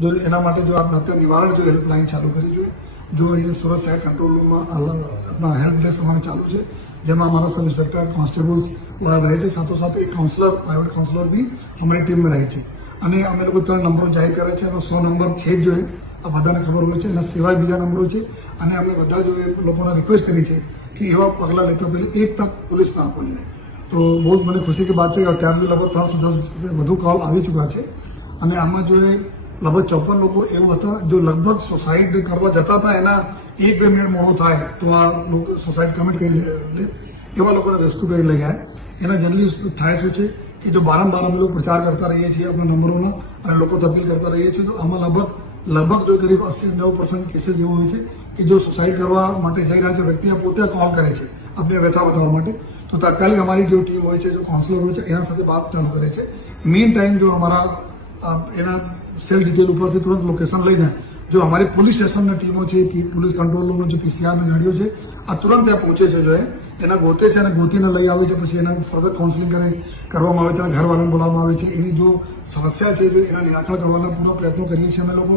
જો એના માટે જો આત્મહત્યા નિવારણ જો હેલ્પલાઇન ચાલુ કરી જોઈએ, જો અહીંયા સુરત શહેર કંટ્રોલ રૂમમાં આપણા હેલ્પ ડેસ્ક અમારે ચાલુ છે, જેમાં हमारा सब इंस्पेक्टर કોન્સ્ટેબલ્સ રહે છે, સાથોસાથ એક કાઉન્સલર પ્રાઇવેટ કાઉન્સલર બી અમારી ટીમમાં રહે છે અને અમે લોકો 3 નંબરો જાહેર કર્યા છે અને 100 નંબર છે જ જોઈએ, આ બધાને ખબર હોય છે. એના સિવાય બીજા નંબરો છે અને અમે બધા જો લોકોને રિક્વેસ્ટ કરી છે કે એવા પગલાં લેતા પહેલાં એક તક પોલીસને આપવો જોઈએ. તો બહુ જ મને ખુશી की बात છે કે અત્યાર સુધી લગભગ 310 વધુ કોલ આવી ચૂક્યા છે અને આમાં જો લગભગ 54 લોકો એવું હતા જો લગભગ સુસાઇડ કરવા જતા હતા, એના 1-2 મિનિટ મોડો થાય તો આ લોકો સુસાઇડ કમિટ કરી લે એવા લોકોને રેસ્ક્યુ કરી લઈ ગયા. એના જનરલી થાય શું છે કે જો વારંવાર અમે લોકો પ્રચાર કરતા રહીએ છીએ આપણા નંબરોના અને લોકો અપીલ કરતા રહીએ છીએ, તો આમાં લગભગ જો કરીબ 80-90% કેસીસ એવો હોય છે કે જો સુસાઇડ કરવા માટે જઈ રહ્યા છે વ્યક્તિ પોતે કોલ કરે છે આપણે વ્યથા બતાવવા માટે, તો તાત્કાલિક અમારી जो टीम હોય છે, जो કાઉન્સલર હોય છે, એના સાથે વાત ચાલુ કરે છે. मीन टाइम जो हमारा એના સેલ ડિટેલ ઉપરથી તુરંત લોકેશન લઈને જો અમારી પોલીસ સ્ટેશનની ટીમો છે, પોલીસ કંટ્રોલ રૂમનો જે પીસીઆરની ગાડીઓ છે, આ તુરંત ત્યાં પહોંચે છે, જો એના ગોતે છે અને ગોતીને લઈ આવે છે, પછી એના ફર્ધર કાઉન્સેલિંગ કરવામાં આવે છે અને ઘરવાળાને બોલાવવામાં આવે છે. એની જો સમસ્યા છે જો એના નિરાકરણ કરવાના પૂરા પ્રયત્નો કરીએ છીએ અમે લોકો.